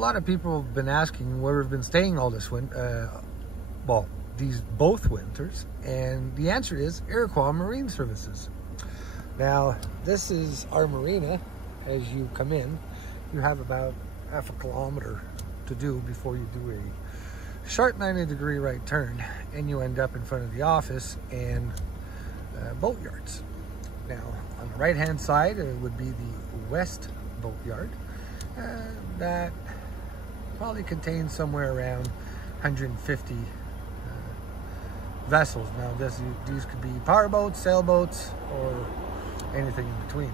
lot of people have been asking where we've been staying all this winter, well, these both winters, and the answer is Iroquois Marine Services. Now, this is our marina. As you come in, you have about half a kilometer to do before you do a sharp 90-degree right turn, and you end up in front of the office and boat yards. Now, on the right-hand side, it would be the west boat yard. That probably contains somewhere around 150 vessels. Now, these could be powerboats, sailboats, or anything in between.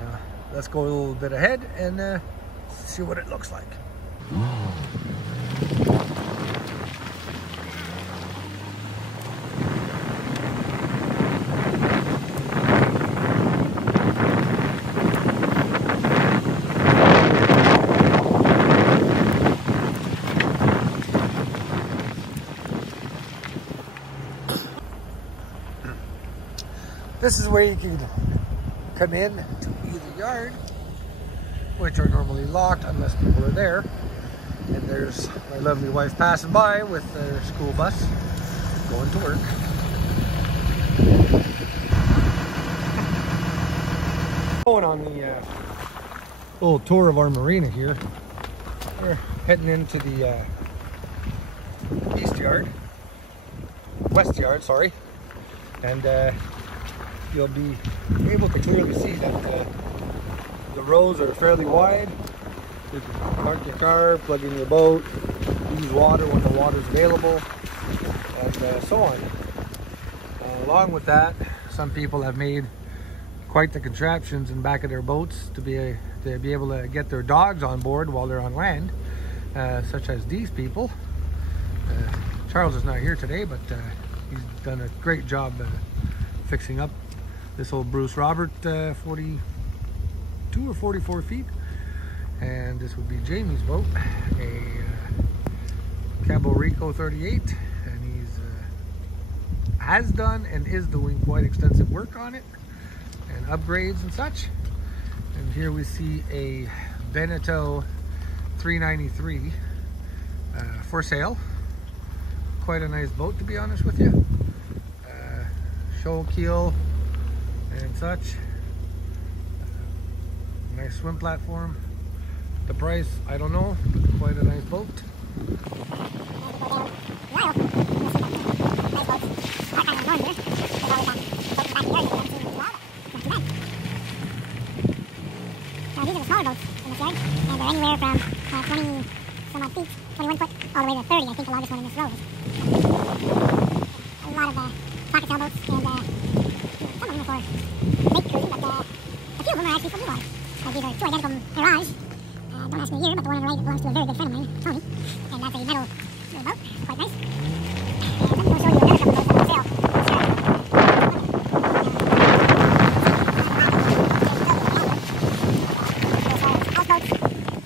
Now, let's go a little bit ahead and see what it looks like. This is where you can come in to either yard, which are normally locked unless people are there. And there's my lovely wife passing by with their school bus going to work. Going on the little tour of our marina here. We're heading into the west yard, sorry. And you'll be able to clearly see that the roads are fairly wide. You can park your car, plug in your boat, use water when the water is available, and so on. Along with that, some people have made quite the contraptions in back of their boats to be able to get their dogs on board while they're on land, such as these people. Charles is not here today, but he's done a great job fixing up this old Bruce Robert 42 or 44 feet. And this would be Jamie's boat, a Cabo Rico 38, and he's has done and is doing quite extensive work on it and upgrades and such. And here we see a Veneto 393 for sale. Quite a nice boat, to be honest with you. Shoal keel and such. Nice swim platform. The price, I don't know, but quite a nice boat. Now these are the smaller boats in this yard, and they're anywhere from 20 some odd feet, 21 foot, all the way to 30, I think the longest one in this row is. A lot of pocket sailboats, and some of them are for lake cruising, but a few of them are actually for blue water. These are two identical Mirage. Don't ask me the year, but the one on the right belongs to a very good friend of mine, Tony, and that's a metal boat, quite nice. And let me go show you another couple of boats that are for sale. Houseboats,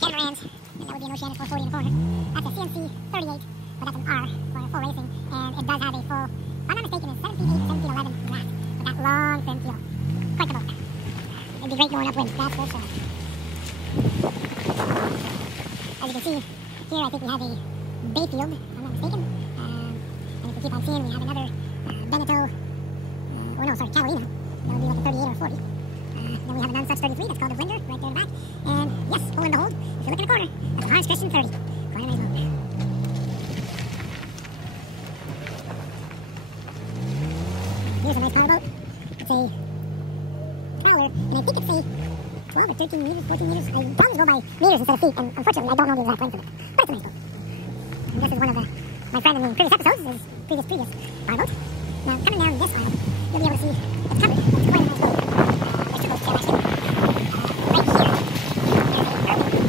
catamarans, and that would be an Oceanic 440 in the corner. That's a CNC 38, but that's an R for full racing, and it does have a full, if I'm not mistaken, it's 7 feet 8 or 7 feet 11 glass, with that long thin keel. Quite the boat. It'd be great going upwind, that's for sure. As you can see, here I think we have a Bayfield, if I'm not mistaken. And if we keep on seeing, we have another Veneto, or no, sorry, Catalina. That would be like a 38 or a 40. Then we have a none such 33 that's called a Blender, right there in the back. And yes, pull and behold, if you look in the corner, that's a Hans Christian 30. Quite a nice boat. Here's a nice powerboat. It's a trawler, and I think it's a 12 or 13 meters, 14 meters. I always go by meters instead of feet, and unfortunately I don't know the exact length of it. But it's a nice boat. And this is one of my friend in the previous episodes, his previous powerboat. Now, coming down this aisle, you'll be able to see it's covered. It's quite a nice boat. There's two boats here, actually. Right here, there's a Irving 37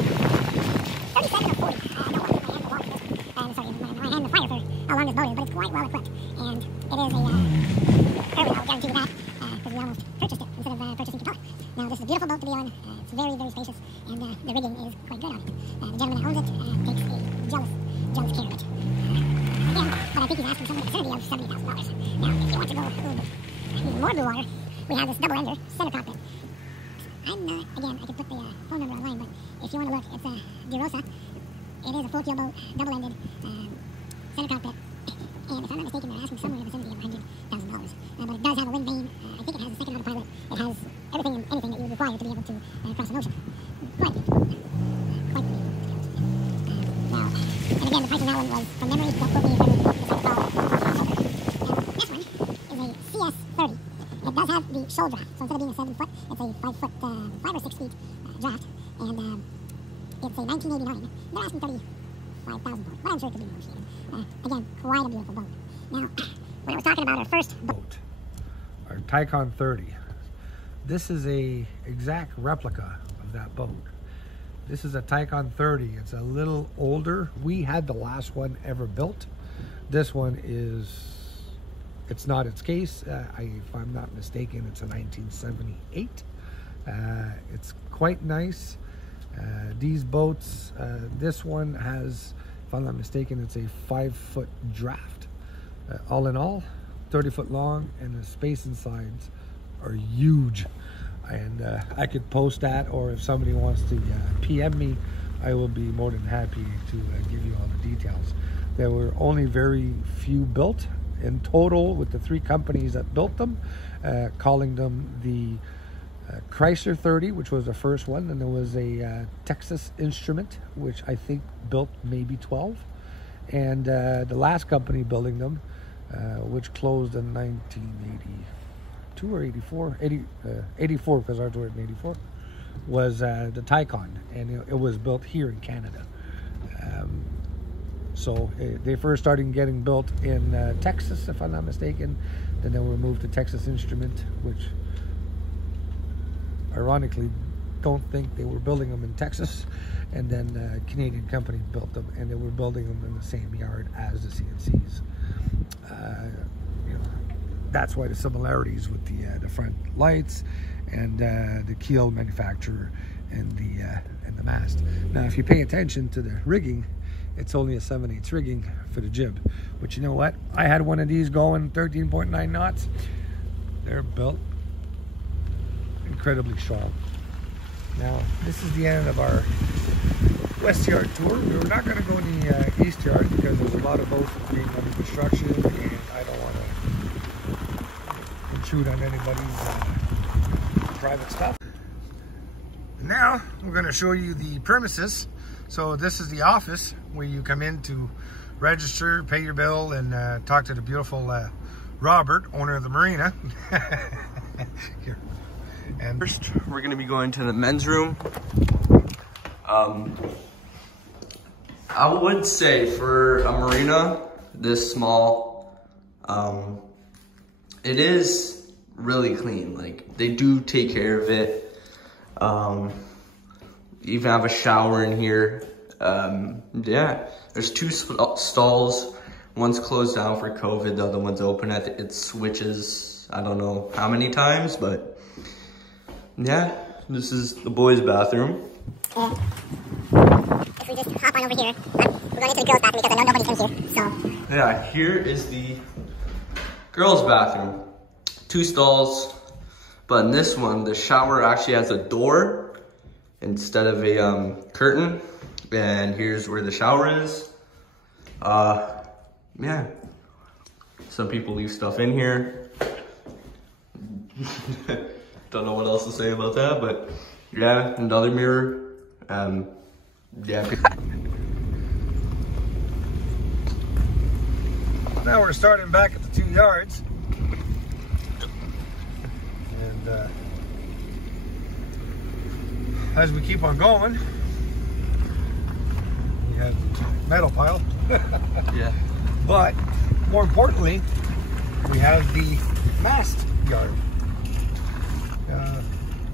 or 40. I don't want to put my hand in the water for this one. Sorry, my hand in the fire for how long this boat is, but it's quite well equipped. And it is a Irving, I'll guarantee you that, because we almost purchased it instead of purchasing Capella. Now, this is a beautiful boat to be on. It's very, very spacious, and the rigging is quite good on it. The gentleman that owns it takes a jealous care of it. Again, but I think he's asking something in the vicinity of $70,000. Now, if you want to go a little bit more blue water, we have this double-ender center cockpit. I'm not, again, I could put the phone number online, but if you want to look, it's a DeRosa. It is a 4-keel boat, double-ended, center cockpit. And if I'm not mistaken, they're asking somewhere in the vicinity of $100,000. But it does have a wind vane. I think it has a second autopilot. It has everything and anything that you would require to be able to cross an ocean. Quite beautiful. Quite beautiful. Now, and again, the price on that one was from memory. Don't quote me if I recall. This one is a CS30. It does have the shoal draft. So instead of being a 7-foot, it's a 5-foot, 5 or 6 feet draft. And it's a 1989. They're asking $35,000, but I'm sure it could be negotiated. Again, quite a beautiful boat. Now, when I was talking about our first boat, our Tycon 30. This is a exact replica of that boat. This is a Tycon 30. It's a little older. We had the last one ever built. This one is, it's not its case. If I'm not mistaken, it's a 1978. It's quite nice. These boats, this one has, if I'm not mistaken, it's a 5-foot draft. All in all, 30-foot long, and the space insides are huge. And I could post that, or if somebody wants to PM me, I will be more than happy to give you all the details. There were only very few built in total with the 3 companies that built them, calling them the Chrysler 30, which was the first one, and there was a Texas Instrument, which I think built maybe 12, and the last company building them, which closed in 1982 or 84, 84, because ours were in 84, was the Tycon, and it was built here in Canada. So they first started getting built in Texas, if I'm not mistaken. Then they were moved to Texas Instrument, which ironically don't think they were building them in Texas. And then a Canadian company built them, and they were building them in the same yard as the CNCs. You know, that's why the similarities with the front lights and the keel manufacturer and the mast. Now, if you pay attention to the rigging, it's only a 7/8 rigging for the jib. But you know what? I had one of these going 13.9 knots. They're built incredibly strong. Now, this is the end of our west yard tour. We were not going to go in the east yard because there's a lot of boats being under construction, and I don't want to intrude on anybody's private stuff. Now, we're going to show you the premises. So this is the office where you come in to register, pay your bill, and talk to the beautiful Robert, owner of the marina. Here. And first, we're going to be going to the men's room. I would say for a marina this small, it is really clean. Like, they do take care of it. You even have a shower in here. Yeah, there's 2 stalls. One's closed down for COVID, the other one's open. It switches, I don't know how many times, but yeah, this is the boys' bathroom. If we just hop on over here, we're going into the girls' bathroom because I know nobody's in here, so. Yeah, here is the girls' bathroom. 2 stalls, but in this one, the shower actually has a door instead of a curtain. And here's where the shower is. Yeah, some people leave stuff in here. Don't know what else to say about that, but yeah, another mirror. Yeah. now we're starting back at the 2 yards. And as we keep on going, we have the metal pile. Yeah. But more importantly, we have the mast yard.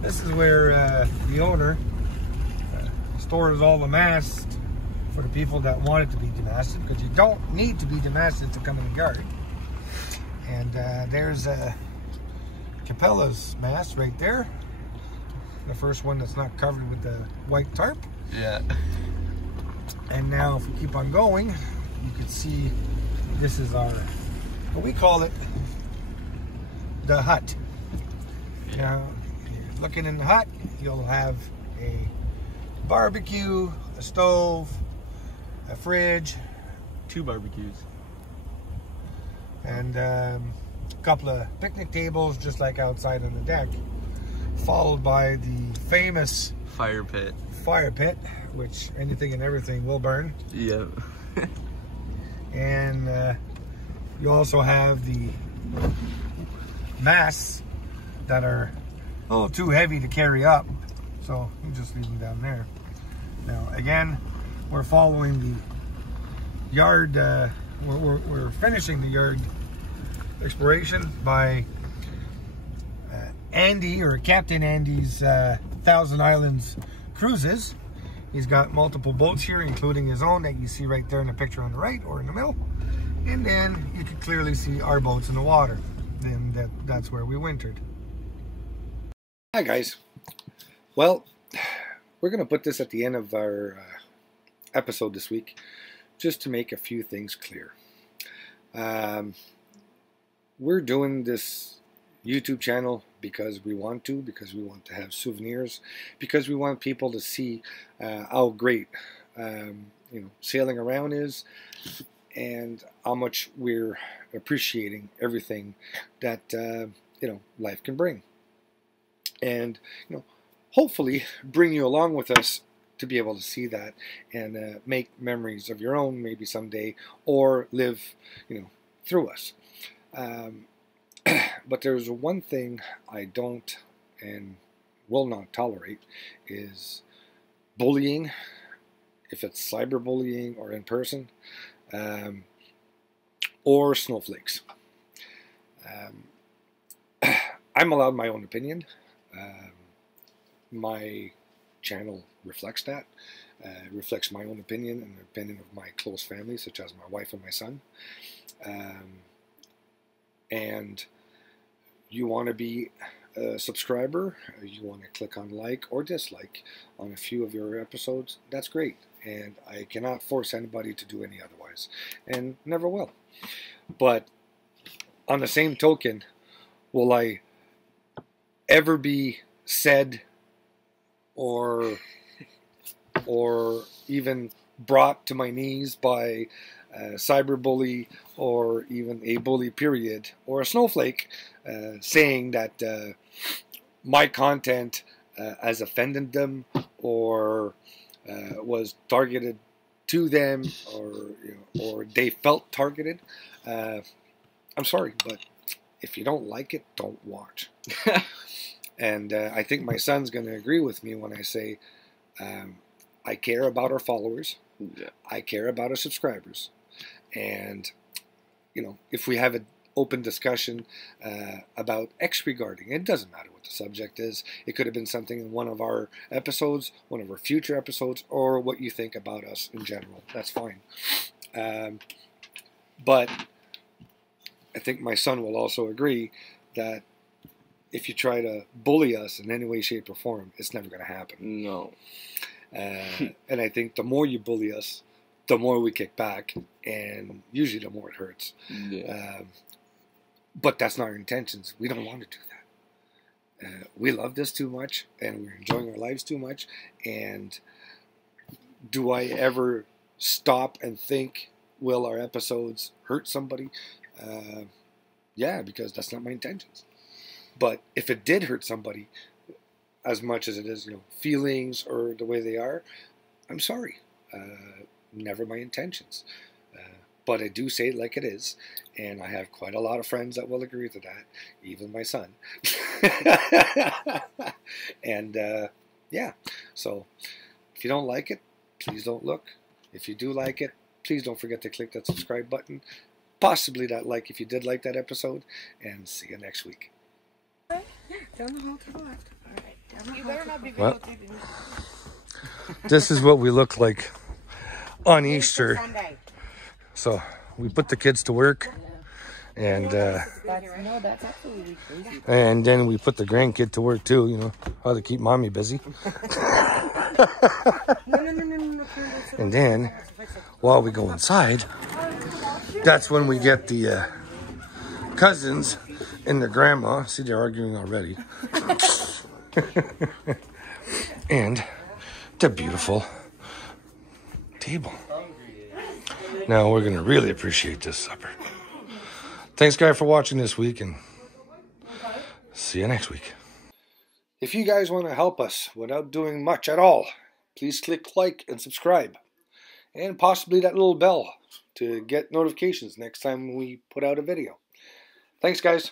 This is where the owner stores all the mast for the people that want it to be demasted, because you don't need to be demasted to come in the yard. And there's Capella's mast right there. The first one that's not covered with the white tarp. Yeah. And now if we keep on going, you can see this is our, what we call it, the hut. Now, looking in the hut, you'll have a barbecue, a stove, a fridge, 2 barbecues, and a couple of picnic tables just like outside on the deck, followed by the famous fire pit, which anything and everything will burn. yeah. And you also have the masts that are a little too heavy to carry up, so you just leave them down there. Now again, we're following the yard, we're finishing the yard exploration by Andy, or Captain Andy's Thousand Islands Cruises. He's got multiple boats here, including his own that you see right there in the picture on the right or in the middle. And then you can clearly see our boats in the water. And that's where we wintered. Hi guys. Well, we're going to put this at the end of our episode this week, just to make a few things clear. We're doing this YouTube channel because we want to have souvenirs, because we want people to see how great sailing around is, and how much we're appreciating everything that life can bring, and hopefully bring you along with us to be able to see that and make memories of your own maybe someday, or live through us. But there's one thing I don't and will not tolerate, is bullying, if it's cyberbullying or in person, or snowflakes. I'm allowed my own opinion. My channel reflects that. Reflects my own opinion and the opinion of my close family, such as my wife and my son. And you want to be a subscriber, you want to click on like or dislike on a few of your episodes, that's great. And I cannot force anybody to do any otherwise, and never will. But on the same token, will I ever be said or even brought to my knees by a cyberbully, or even a bully period, or a snowflake, saying that my content has offended them, or was targeted to them, or they felt targeted? I'm sorry, but if you don't like it, don't watch. And I think my son's going to agree with me when I say I care about our followers. Yeah. I care about our subscribers. And, if we have an open discussion about X regarding, it doesn't matter what the subject is. It could have been something in one of our episodes, one of our future episodes, or what you think about us in general. That's fine. But I think my son will also agree that if you try to bully us in any way, shape, or form, it's never going to happen. No. And I think the more you bully us, the more we kick back, and usually the more it hurts. Yeah. But that's not our intentions. We don't want to do that. We love this too much, and we're enjoying our lives too much. And do I ever stop and think, will our episodes hurt somebody? Yeah, because that's not my intentions. But if it did hurt somebody, as much as it is, feelings or the way they are, I'm sorry. Never my intentions. But I do say it like it is, and I have quite a lot of friends that will agree to that, even my son. And yeah, so if you don't like it, please don't look. If you do like it, please don't forget to click that subscribe button, possibly that like if you did like that episode, and see you next week. Down the hall to the left. All right. Down the hall. You better not be videotaping. This is what we look like on Easter. So we put the kids to work, and and then we put the grandkid to work too. How to keep mommy busy. And then while we go inside, that's when we get the cousins and their grandma. See, they're arguing already. And the beautiful table. Now we're going to really appreciate this supper. Thanks, guys, for watching this week, and see you next week. If you guys want to help us without doing much at all, please click like and subscribe. And possibly that little bell to get notifications next time we put out a video. Thanks, guys.